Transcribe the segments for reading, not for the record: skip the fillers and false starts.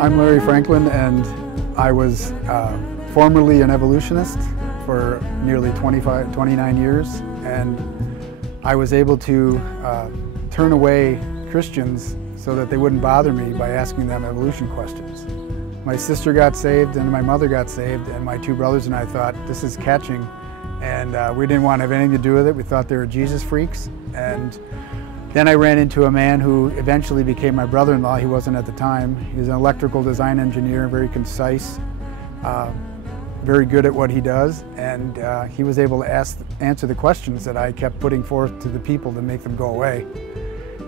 I'm Larry Franklin, and I was formerly an evolutionist for nearly 29 years, and I was able to turn away Christians so that they wouldn't bother me by asking them evolution questions. My sister got saved and my mother got saved, and my two brothers and I thought, this is catching, and we didn't want to have anything to do with it. We thought they were Jesus freaks. And then I ran into a man who eventually became my brother-in-law. He wasn't at the time. He was an electrical design engineer, very concise, very good at what he does, and he was able to answer the questions that I kept putting forth to the people to make them go away.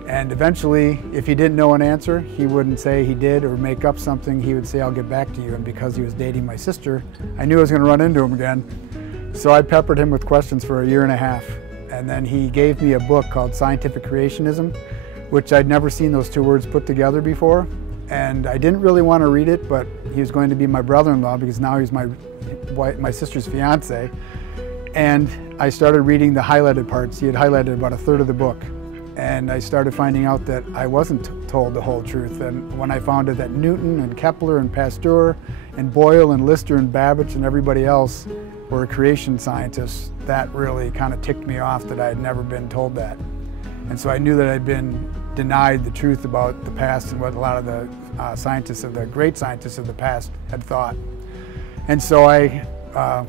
And eventually, if he didn't know an answer, he wouldn't say he did or make up something. He would say, I'll get back to you. And because he was dating my sister, I knew I was going to run into him again. So I peppered him with questions for a year and a half. And then he gave me a book called Scientific Creationism, which I'd never seen those two words put together before. And I didn't really want to read it, but he was going to be my brother-in-law because now he's my sister's fiance. And I started reading the highlighted parts. He had highlighted about a third of the book. And I started finding out that I wasn't told the whole truth. And when I found out that Newton and Kepler and Pasteur and Boyle and Lister and Babbage and everybody else were creation scientists, that really kind of ticked me off that I had never been told that. And so I knew that I'd been denied the truth about the past and what a lot of the great scientists of the past had thought. And so I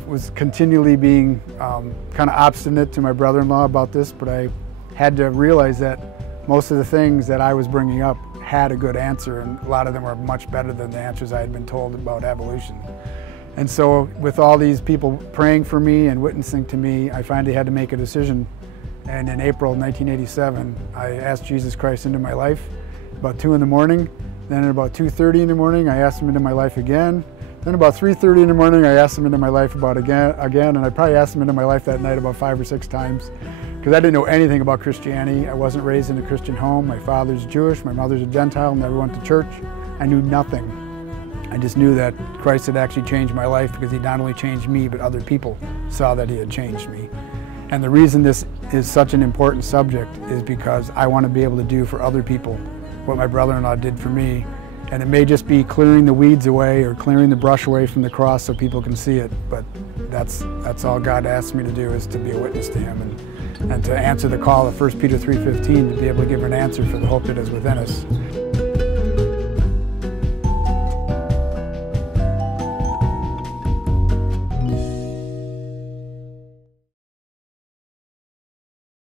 was continually being kind of obstinate to my brother-in-law about this, but I had to realize that most of the things that I was bringing up had a good answer, and a lot of them were much better than the answers I had been told about evolution. And so with all these people praying for me and witnessing to me, I finally had to make a decision. And in April 1987, I asked Jesus Christ into my life about 2 in the morning. Then at about 2:30 in the morning, I asked him into my life again. Then about 3:30 in the morning, I asked him into my life again, and I probably asked him into my life that night about 5 or 6 times, because I didn't know anything about Christianity. I wasn't raised in a Christian home. My father's Jewish, my mother's a Gentile, never went to church. I knew nothing. I just knew that Christ had actually changed my life because he not only changed me, but other people saw that he had changed me. And the reason this is such an important subject is because I want to be able to do for other people what my brother-in-law did for me. And it may just be clearing the weeds away or clearing the brush away from the cross so people can see it, but that's all God asked me to do, is to be a witness to him and to answer the call of 1 Peter 3:15, to be able to give an answer for the hope that is within us.